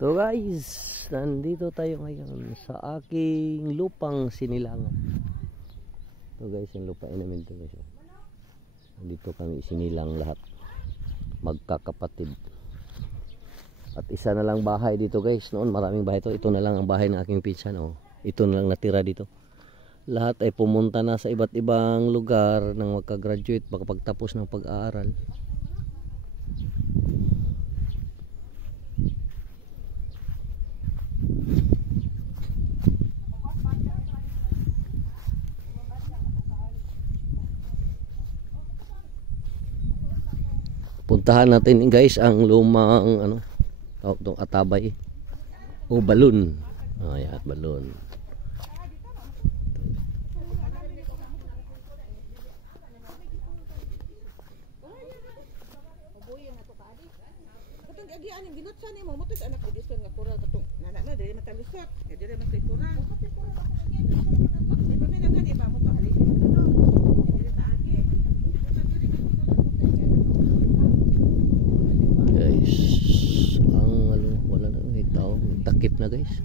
So guys, nandito tayo ngayon sa aking lupang sinilangan. So guys, yung lupain namin ito guys. Nandito kami sinilang lahat, magkakapatid. At isa na lang bahay dito guys. Noon maraming bahay ito. Ito na lang ang bahay ng aking pinsan. Oh. Ito na lang natira dito. Lahat ay pumunta na sa iba't ibang lugar nang magka-graduate, makapagtapos ng pag-aaral. Puntahan natin guys ang lumang tawag tong Atabay o balon. Ayan, balon. Guys, ang wala na may tao, takip na guys.